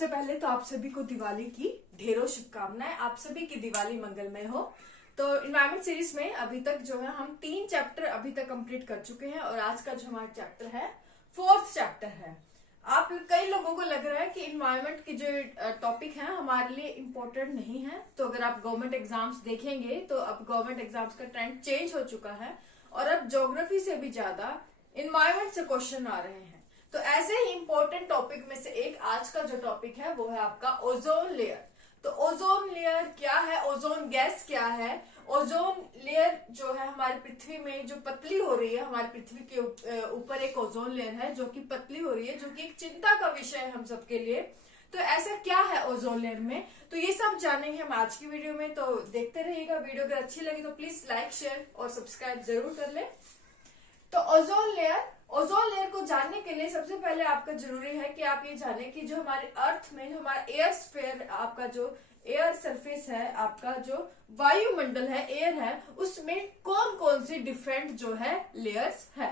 सबसे पहले तो आप सभी को दिवाली की ढेरों शुभकामनाएं। आप सभी की दिवाली मंगलमय हो। तो इन्वायरमेंट सीरीज में अभी तक जो है हम 3 चैप्टर अभी तक कंप्लीट कर चुके हैं और आज का जो हमारा चैप्टर है 4th चैप्टर है। आप कई लोगों को लग रहा है कि इन्वायरमेंट के जो टॉपिक है हमारे लिए इम्पोर्टेंट नहीं है। तो अगर आप गवर्नमेंट एग्जाम्स देखेंगे तो अब गवर्नमेंट एग्जाम्स का ट्रेंड चेंज हो चुका है और अब ज्योग्राफी से भी ज्यादा इन्वायरमेंट से क्वेश्चन आ रहे हैं। तो ऐसे ही इंपॉर्टेंट टॉपिक में से एक आज का जो टॉपिक है वो है आपका ओजोन लेयर। तो ओजोन लेयर क्या है, ओजोन गैस क्या है, ओजोन लेयर जो है हमारी पृथ्वी में जो पतली हो रही है, हमारी पृथ्वी के ऊपर एक ओजोन लेयर है जो कि पतली हो रही है, जो कि एक चिंता का विषय है हम सबके लिए। तो ऐसा क्या है ओजोन लेयर में, तो ये सब जानेंगे हम आज की वीडियो में। तो देखते रहिएगा। वीडियो अगर अच्छी लगी तो प्लीज लाइक, शेयर और सब्सक्राइब जरूर कर ले। तो ओजोन लेयर को जानने के लिए सबसे पहले आपका जरूरी है कि आप ये जाने कि जो हमारे अर्थ में, जो हमारा एयर स्फीयर, आपका जो एयर सरफेस है, आपका जो वायुमंडल है, एयर है, उसमें कौन कौन सी डिफरेंट जो है लेयर्स है।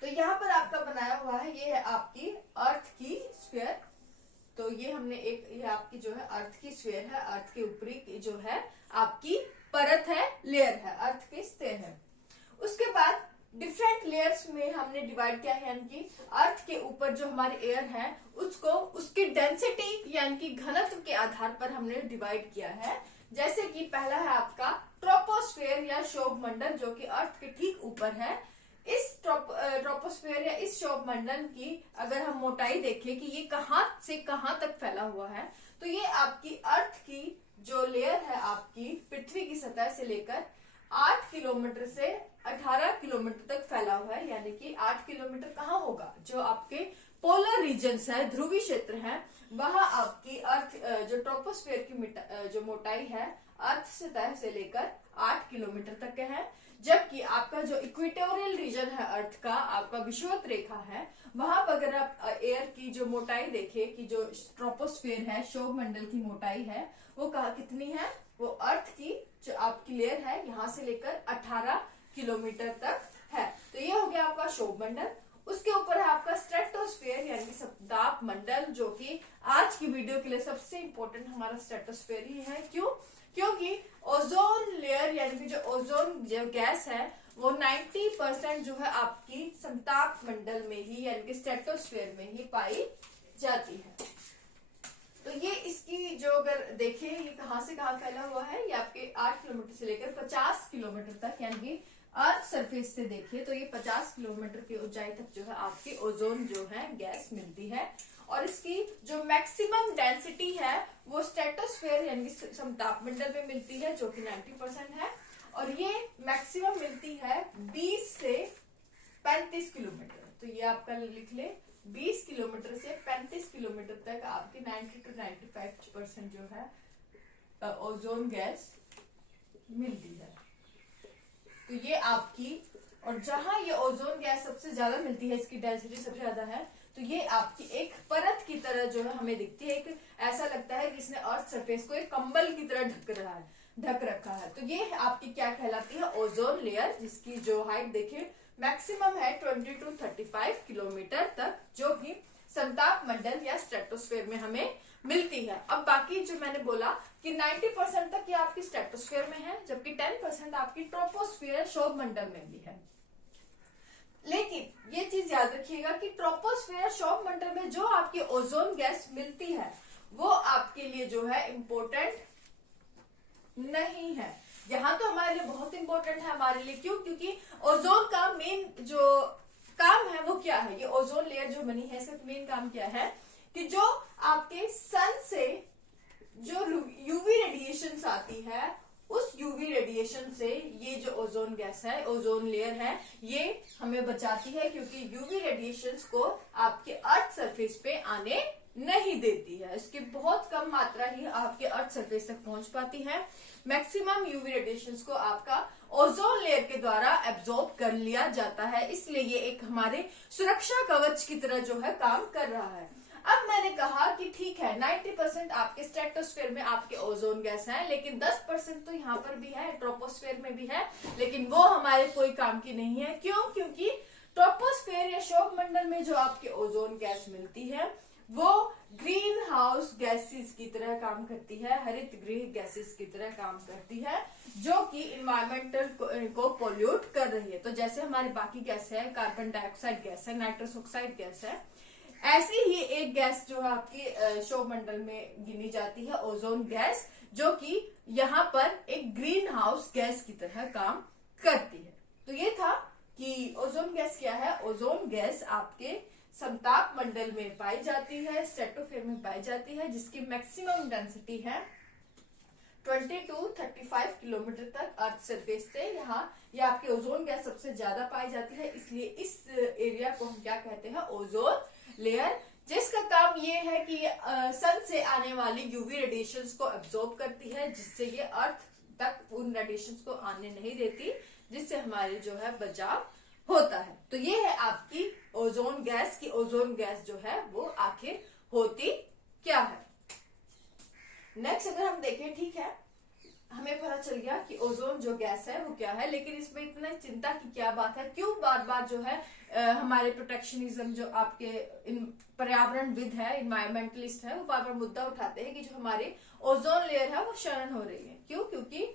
तो यहाँ पर आपका बनाया हुआ है, ये है आपकी अर्थ की स्फीयर। तो ये हमने ये आपकी जो है अर्थ की स्फीयर है, अर्थ के ऊपरी जो है आपकी परत है, लेयर है, अर्थ की सतह है। उसके बाद डिफरेंट लेयर्स में हमने डिवाइड किया है, यानी कि अर्थ के ऊपर जो हमारे एयर है उसको उसकी डेंसिटी यानी कि घनत्व के आधार पर हमने डिवाइड किया है। जैसे कि पहला है आपका ट्रोपोस्फेयर या शोभ मंडल, जो कि अर्थ के ठीक ऊपर है। इस ट्रोपोस्फेयर या इस शोभ मंडल की अगर हम मोटाई देखें कि ये कहां से कहां तक फैला हुआ है, तो ये आपकी अर्थ की जो लेयर है आपकी पृथ्वी की सतह से लेकर 8 किलोमीटर से 18 किलोमीटर तक फैला हुआ है। यानी कि 8 किलोमीटर कहाँ होगा, जो आपके पोलर रीजन्स है, ध्रुवीय क्षेत्र है, वहां आपकी अर्थ जो ट्रोपोस्फेयर की जो मोटाई है अर्थ सतह से लेकर 8 किलोमीटर तक है। जबकि आपका जो इक्वेटोरियल रीजन है अर्थ का, आपका विषुवत रेखा है, वहां पर अगर आप एयर की जो मोटाई देखें कि जो ट्रोपोस्फेयर है, शोभ मंडल की मोटाई है, वो कितनी है, वो अर्थ की जो आपकी लेयर है यहाँ से लेकर 18 किलोमीटर तक है। तो ये हो गया आपका शोभ मंडल। उसके ऊपर है आपका स्ट्रेटोस्फेयर यानी कि ताप मंडल, जो कि आज की वीडियो के लिए सबसे इंपॉर्टेंट हमारा स्ट्रेटोस्फेयर ही है। क्यों? क्योंकि ओजोन लेयर यानी कि जो ओजोन जो गैस है वो 90% जो है आपकी समताप मंडल में ही यानी कि स्ट्रेटोस्फेयर में ही पाई जाती है। तो ये इसकी जो अगर देखें ये कहां से कहां फैला हुआ है, ये आपके 8 किलोमीटर से लेकर 50 किलोमीटर तक, यानी कि अर्थ सरफेस से देखिए तो ये 50 किलोमीटर की ऊंचाई तक जो है आपकी ओजोन जो है गैस मिलती है। और इसकी जो मैक्सिमम डेंसिटी है वो स्ट्रेटोस्फेयर यानी कि समताप मंडल में मिलती है, जो कि 90% है। और ये मैक्सिमम मिलती है 20 से 35 किलोमीटर। तो ये आपका लिख ले, 20 किलोमीटर से 35 किलोमीटर तक आपकी 90 to 95% जो है ओजोन गैस मिलती है। तो ये आपकी, और जहां ये ओजोन गैस सबसे ज्यादा मिलती है, इसकी डेंसिटी सबसे ज्यादा है, तो ये आपकी एक परत की तरह जो है हमें दिखती है। एक ऐसा लगता है कि इसने अर्थ सरफेस को एक कंबल की तरह ढक रखा है। तो ये आपकी क्या कहलाती है, ओजोन लेयर, जिसकी जो हाइट देखिए मैक्सिमम है 20 to 35 किलोमीटर तक, जो कि समताप मंडल या स्ट्रेटोस्फेयर में हमें मिलती है। अब बाकी जो मैंने बोला कि 90% तक ये आपकी स्ट्रेटोस्फेयर में है, जबकि 10% आपकी ट्रोपोस्फेयर शोभ मंडल में भी है। लेकिन ये चीज याद रखिएगा कि ट्रोपोस्फेयर शोभ मंडल में जो आपकी ओजोन गैस मिलती है वो आपके लिए जो है इम्पोर्टेंट नहीं है। यहाँ तो हमारे लिए बहुत इंपॉर्टेंट है हमारे लिए। क्यों? क्योंकि ओजोन का मेन जो काम है वो क्या है, ये ओजोन लेयर जो बनी है इसका मेन काम क्या है कि जो आपके सन से जो यूवी रेडिएशंस आती है, उस यूवी रेडिएशन से ये जो ओजोन गैस है, ओजोन लेयर है, ये हमें बचाती है। क्योंकि यूवी रेडिएशंस को आपके अर्थ सरफेस पे आने नहीं देती है, इसकी बहुत कम मात्रा ही आपके अर्थ सरफेस तक पहुंच पाती है। मैक्सिमम यूवी रेडिएशंस को आपका ओजोन लेयर के द्वारा एब्जॉर्ब कर लिया जाता है, इसलिए ये एक हमारे सुरक्षा कवच की तरह जो है काम कर रहा है। अब मैंने कहा कि ठीक है 90% आपके स्ट्रेटोस्फेयर में आपके ओजोन गैस है, लेकिन 10% तो यहाँ पर भी है, ट्रोपोस्फेयर में भी है, लेकिन वो हमारे कोई काम की नहीं है। क्यों? क्योंकि ट्रोपोस्फेयर या शोभ मंडल में जो आपके ओजोन गैस मिलती है वो ग्रीन हाउस गैसेस की तरह काम करती है, हरित गृह गैसेस की तरह काम करती है, जो कि इन्वायरमेंटल को पोल्यूट कर रही है। तो जैसे हमारी बाकी गैस है, कार्बन डाइऑक्साइड गैस है, नाइट्रस ऑक्साइड गैस है, ऐसी ही एक गैस जो है आपकी सौरमंडल में गिनी जाती है, ओजोन गैस, जो कि यहाँ पर एक ग्रीन हाउस गैस की तरह काम करती है। तो ये था कि ओजोन गैस क्या है। ओजोन गैस आपके समताप मंडल में पाई जाती है, स्ट्रेटोस्फीयर में पाई जाती है, जिसकी मैक्सिमम डेंसिटी है 20 to 35 किलोमीटर तक अर्थ सरफेस से। यहाँ ये आपकी ओजोन गैस सबसे ज्यादा पाई जाती है, इसलिए इस एरिया को हम क्या कहते हैं, ओजोन लेयर, जिसका काम ये है कि सन से आने वाली यूवी रेडिएशंस को एब्जॉर्ब करती है, जिससे ये अर्थ तक उन रेडिएशंस को आने नहीं देती, जिससे हमारे जो है बचाव होता है। तो ये है आपकी ओजोन गैस की ओजोन गैस जो है वो आखिर होती क्या है। नेक्स्ट अगर हम देखें, ठीक है, हमें पता चल गया कि ओजोन जो गैस है वो क्या है, लेकिन इसमें इतना चिंता की क्या बात है, क्यों बार बार जो है हमारे प्रोटेक्शनिज्म जो आपके पर्यावरणविद है, इन्वायरमेंटलिस्ट है, वो बार बार मुद्दा उठाते हैं कि जो हमारी ओजोन लेयर है वो क्षरण हो रही है। क्यों? क्योंकि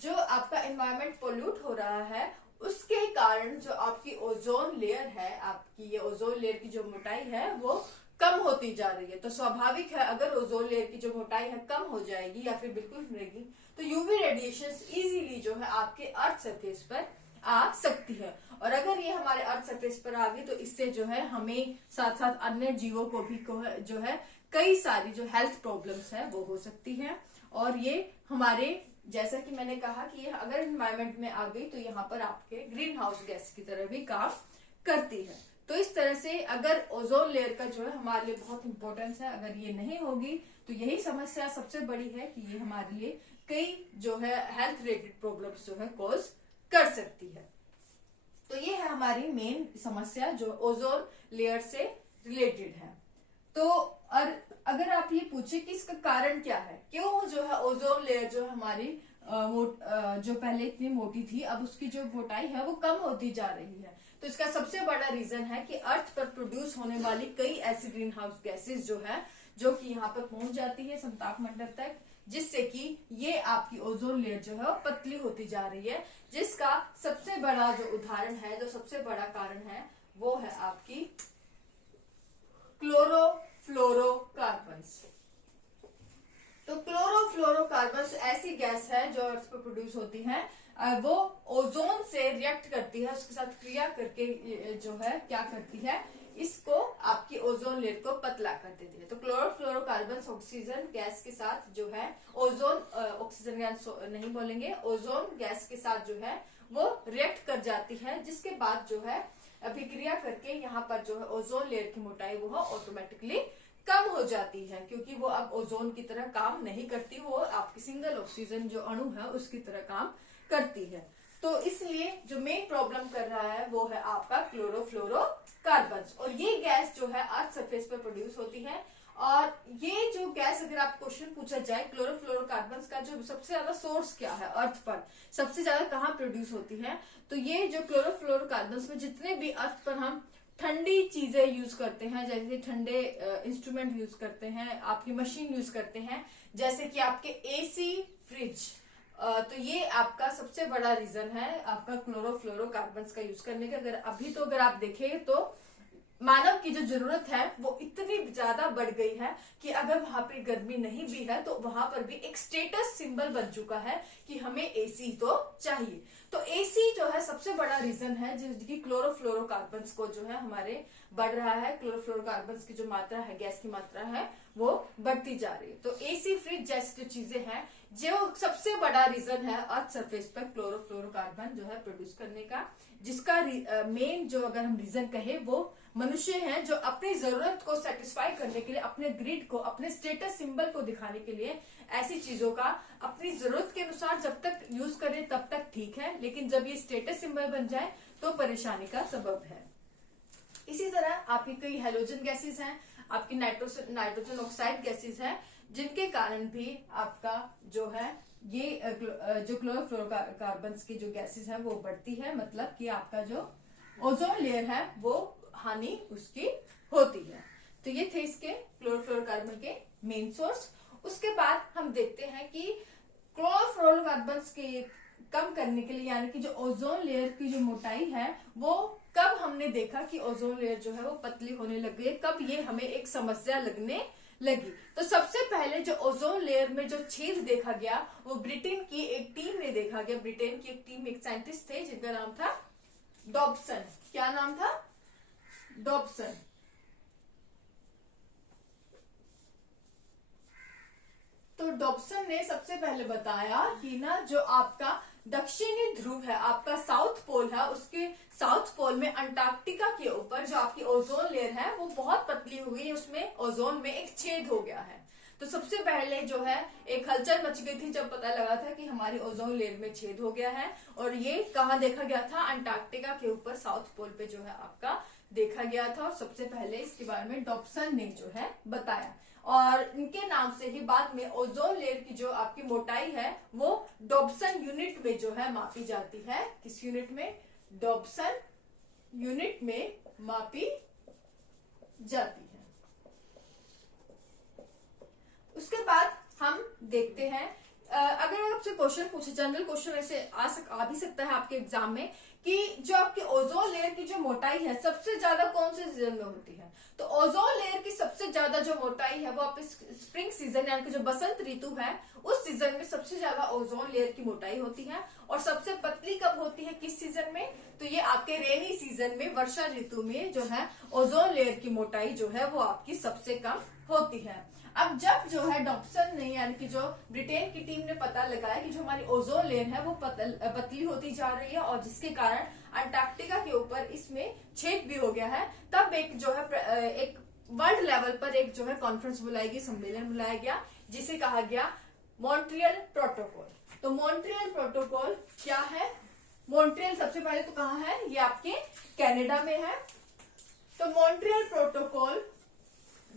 जो आपका एनवायरमेंट पोल्यूट हो रहा है, उसके कारण जो आपकी ओजोन लेयर है, आपकी ये ओजोन लेयर की जो मोटाई है वो कम होती जा रही है। तो स्वाभाविक है, अगर ओजोन लेयर की जो मोटाई है कम हो जाएगी या फिर बिल्कुल रहेगी, तो यूवी रेडिएशंस इजीली जो है आपके अर्थ सरफेस पर आ सकती है। और अगर ये हमारे अर्थ सरफेस पर आ गई तो इससे जो है हमें साथ साथ अन्य जीवों को भी जो है कई सारी जो हेल्थ प्रॉब्लम्स है वो हो सकती है। और ये हमारे, जैसा कि मैंने कहा कि ये अगर एनवायरमेंट में आ गई तो यहाँ पर आपके ग्रीन हाउस गैस की तरह भी काम करती है। तो इस तरह से अगर ओजोन लेयर का जो है हमारे लिए बहुत इंपॉर्टेंस है, अगर ये नहीं होगी तो यही समस्या सबसे बड़ी है कि ये हमारे लिए कई जो है हेल्थ रिलेटेड प्रॉब्लम्स जो है कॉज कर सकती है। तो ये है हमारी मेन समस्या जो ओजोन लेयर से रिलेटेड है। तो और अगर आप ये पूछे कि इसका कारण क्या है, क्यों जो है ओजोन लेयर जो हमारी जो पहले इतनी मोटी थी अब उसकी जो मोटाई है वो कम होती जा रही है, तो इसका सबसे बड़ा रीजन है कि अर्थ पर प्रोड्यूस होने वाली कई ऐसी ग्रीन हाउस गैसेस जो है, जो कि यहाँ पर पहुंच जाती है समताप मंडल तक, जिससे कि ये आपकी ओजोन लेयर जो है वो पतली होती जा रही है। जिसका सबसे बड़ा जो उदाहरण है, जो सबसे बड़ा कारण है, वो है आपकी क्लोरोफ्लोरोकार्बन्स। तो क्लोरोफ्लोरोकार्बन्स ऐसी गैस है जो अर्थ पर प्रोड्यूस होती है, वो ओजोन से रिएक्ट करती है, उसके साथ क्रिया करके जो है क्या करती है, इसको आपकी ओजोन लेयर को पतला कर देती है। तो क्लोरोफ्लोरोकार्बन्स ऑक्सीजन गैस के साथ जो है ओजोन, ऑक्सीजन गैस नहीं बोलेंगे, ओजोन गैस के साथ जो है वो रिएक्ट कर जाती है, जिसके बाद जो है अभिक्रिया करके यहाँ पर जो है ओजोन लेयर की मोटाई वो ऑटोमेटिकली कम हो जाती है, क्योंकि वो अब ओजोन की तरह काम नहीं करती, वो आपकी सिंगल ऑक्सीजन जो अणु है उसकी तरह काम करती है। तो इसलिए जो मेन प्रॉब्लम कर रहा है वो है आपका क्लोरोफ्लोरोकार्बन्स। और ये गैस जो है अर्थ सरफेस पर प्रोड्यूस होती है। और ये जो गैस, अगर आप क्वेश्चन पूछा जाए क्लोरोफ्लोरोकार्बन्स का जो सबसे ज्यादा सोर्स क्या है, अर्थ पर सबसे ज्यादा कहाँ प्रोड्यूस होती है, तो ये जो क्लोरोफ्लोरोकार्बन्स में जितने भी अर्थ पर हम ठंडी चीजें यूज करते हैं, जैसे ठंडे इंस्ट्रूमेंट यूज करते हैं, आपकी मशीन यूज करते हैं, जैसे कि आपके एसी, फ्रिज, तो ये आपका सबसे बड़ा रीजन है आपका क्लोरोफ्लोरोकार्बन्स का यूज करने का। अगर आप देखें तो मानव की जो जरूरत है वो इतनी ज्यादा बढ़ गई है कि अगर वहां पे गर्मी नहीं भी है तो वहां पर भी एक स्टेटस सिंबल बन चुका है कि हमें एसी तो चाहिए। तो एसी जो है सबसे बड़ा रीजन है जिसकी क्लोरोफ्लोरोकार्बन्स को जो है हमारे बढ़ रहा है, क्लोरोफ्लोरोकार्बन्स की जो मात्रा है, गैस की मात्रा है वो बढ़ती जा रही है। तो एसी, फ्रिज जैसी जो चीजें हैं, जो सबसे बड़ा रीजन है अर्थ सरफेस पर क्लोरोफ्लोरोकार्बन जो है प्रोड्यूस करने का, जिसका मेन जो अगर हम रीजन कहे वो मनुष्य हैं, जो अपनी जरूरत को सेटिस्फाई करने के लिए, अपने ग्रिड को, अपने स्टेटस सिंबल को दिखाने के लिए ऐसी चीजों का अपनी जरूरत के अनुसार जब तक यूज करें तब तक ठीक है, लेकिन जब ये स्टेटस सिंबल बन जाए तो परेशानी का सबब है। इसी तरह आपकी कई हैलोजन गैसेस हैं, आपकी नाइट्रोजन ऑक्साइड गैसेस हैं, जिनके कारण भी आपका जो है ये जो क्लोरोफ्लोरोकार्बन्स की जो गैसेस है वो बढ़ती है, मतलब कि आपका जो ओजोन लेयर है वो हानि उसकी होती है। तो ये थे इसके मेन सोर्स। उसके बाद हम देखते हैं कि क्लोरोफ्लोरोकार्बन्स के कम करने के लिए, यानी कि जो ओजोन लेयर की जो मोटाई है वो कब हमने देखा कि ओजोन लेयर जो है वो पतली होने लग गई, कब ये हमें एक समस्या लगने लगी। तो सबसे पहले जो ओजोन लेयर में जो छेद देखा गया वो ब्रिटेन की एक टीम ने देखा गया। ब्रिटेन की एक टीम, एक साइंटिस्ट थे जिनका नाम था डॉब्सन। क्या नाम था? डॉब्सन। तो डॉब्सन ने सबसे पहले बताया कि ना जो आपका दक्षिणी ध्रुव है, आपका साउथ पोल है, उसके साउथ पोल में अंटार्कटिका के ऊपर जो आपकी ओजोन लेयर है वो बहुत पतली हो गई, उसमें ओजोन में एक छेद हो गया है। तो सबसे पहले जो है एक हलचल मच गई थी जब पता लगा था कि हमारी ओजोन लेयर में छेद हो गया है। और ये कहाँ देखा गया था? अंटार्कटिका के ऊपर साउथ पोल पे जो है आपका देखा गया था। और सबसे पहले इसके बारे में डॉब्सन ने जो है बताया, और इनके नाम से ही बाद में ओजोन लेयर की जो आपकी मोटाई है वो डॉब्सन यूनिट में जो है मापी जाती है। किस यूनिट में? डॉब्सन यूनिट में मापी जाती है। उसके बाद हम देखते हैं, अगर आपसे क्वेश्चन पूछे, जनरल क्वेश्चन ऐसे आ भी सकता है आपके एग्जाम में, कि जो आपकी ओजोन लेयर की जो मोटाई है सबसे ज्यादा कौन से सीजन में होती है? तो ओजोन लेयर की सबसे ज्यादा जो मोटाई है वो आपके स्प्रिंग सीजन यानी कि जो बसंत ऋतु है उस सीजन में सबसे ज्यादा ओजोन लेयर की मोटाई होती है। और सबसे पतली कब होती है, किस सीजन में? तो ये आपके रेनी सीजन में, वर्षा ऋतु में जो है ओजोन लेयर की मोटाई जो है वो आपकी सबसे कम होती है। अब जब जो है डॉब्सन ने, यानी कि जो ब्रिटेन की टीम ने पता लगाया कि जो हमारी ओजोन लेयर है वो पतली होती जा रही है और जिसके कारण अंटार्कटिका के ऊपर इसमें छेद भी हो गया है, तब एक जो है एक वर्ल्ड लेवल पर एक जो है कॉन्फ्रेंस बुलाई गई, सम्मेलन बुलाया गया, जिसे कहा गया मॉन्ट्रियल प्रोटोकॉल। तो मॉन्ट्रियल प्रोटोकॉल क्या है? मॉन्ट्रियल सबसे पहले तो कहाँ है? ये आपके कनाडा में है। तो मॉन्ट्रियल प्रोटोकॉल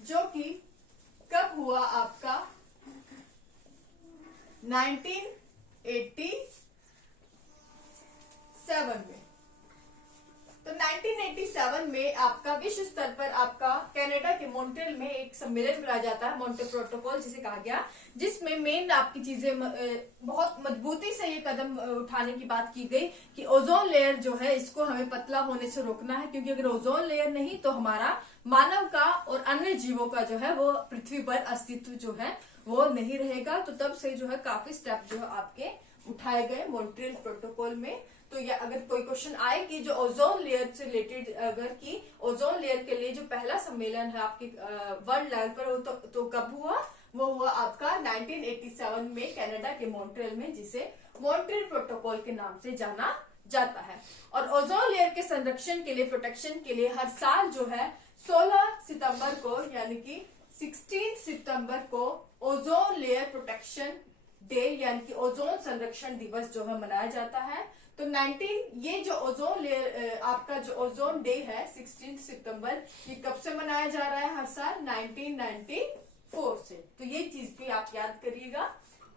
जो कि कब हुआ आपका? 1987 में। तो 1987 में आपका विश्व स्तर पर आपका कनाडा के मॉन्ट्रियल में एक सम्मेलन बुलाया जाता है, मॉन्ट्रियल प्रोटोकॉल जिसे कहा गया, जिसमें मेन आपकी चीजें बहुत मजबूती से ये कदम उठाने की बात की गई कि ओजोन लेयर जो है इसको हमें पतला होने से रोकना है, क्योंकि अगर ओजोन लेयर नहीं तो हमारा मानव का और अन्य जीवों का जो है वो पृथ्वी पर अस्तित्व जो है वो नहीं रहेगा। तो तब से जो है काफी स्टेप जो है आपके उठाए गए मॉन्ट्रियल प्रोटोकॉल में। तो या अगर कोई क्वेश्चन आए कि जो ओजोन लेयर से रिलेटेड, अगर कि ओजोन लेयर के लिए जो पहला सम्मेलन है आपके वर्ल्ड लेवल पर तो कब हुआ? वो हुआ आपका 1987 में कनाडा के मॉन्ट्रियल में, जिसे मॉन्ट्रियल प्रोटोकॉल के नाम से जाना जाता है। और ओजोन लेयर के संरक्षण के लिए, प्रोटेक्शन के लिए हर साल जो है 16 सितंबर को, यानी कि 16 सितंबर को ओजोन लेयर प्रोटेक्शन डे यानी कि ओजोन संरक्षण दिवस जो है मनाया जाता है। तो ये जो ओजोन लेयर आपका जो ओजोन डे है 16 सितंबर, ये कब से मनाया जा रहा है? हर साल 1994 से। तो ये चीज भी आप याद करिएगा,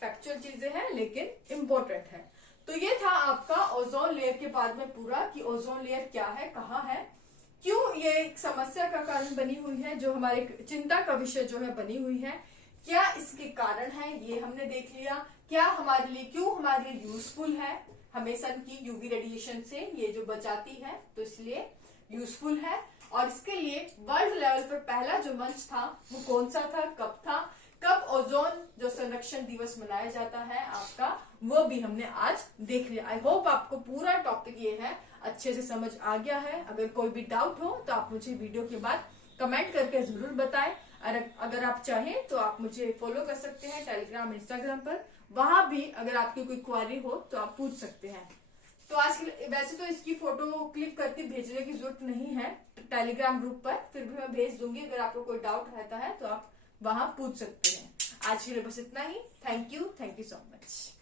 फैक्चुअल चीजें हैं लेकिन इम्पोर्टेंट है। तो ये था आपका ओजोन लेयर के बाद में पूरा कि ओजोन लेयर क्या है, कहाँ है, क्यों ये एक समस्या का कारण बनी हुई है, जो हमारे चिंता का विषय जो है बनी हुई है, क्या इसके कारण है ये हमने देख लिया, क्या हमारे लिए, क्यों हमारे लिए यूजफुल है, हमें सन की यूवी रेडिएशन से ये जो बचाती है तो इसलिए यूजफुल है। और इसके लिए वर्ल्ड लेवल पर पहला जो मंच था वो कौन सा था, कब था, कब ओजोन जो संरक्षण दिवस मनाया जाता है आपका, वो भी हमने आज देख लिया। आई होप आपको पूरा टॉपिक ये है अच्छे से समझ आ गया है। अगर कोई भी डाउट हो तो आप मुझे वीडियो के बाद कमेंट करके जरूर बताएं। अगर आप चाहें तो आप मुझे फॉलो कर सकते हैं टेलीग्राम, इंस्टाग्राम पर, वहां भी अगर आपकी कोई क्वेरी हो तो आप पूछ सकते हैं। तो आज वैसे तो इसकी फोटो क्लिक करके भेजने की जरूरत नहीं है टेलीग्राम ग्रुप पर, फिर भी मैं भेज दूंगी। अगर आपको कोई डाउट रहता है तो आप वहां पूछ सकते हैं। आज के लिए बस इतना ही। Thank you so much.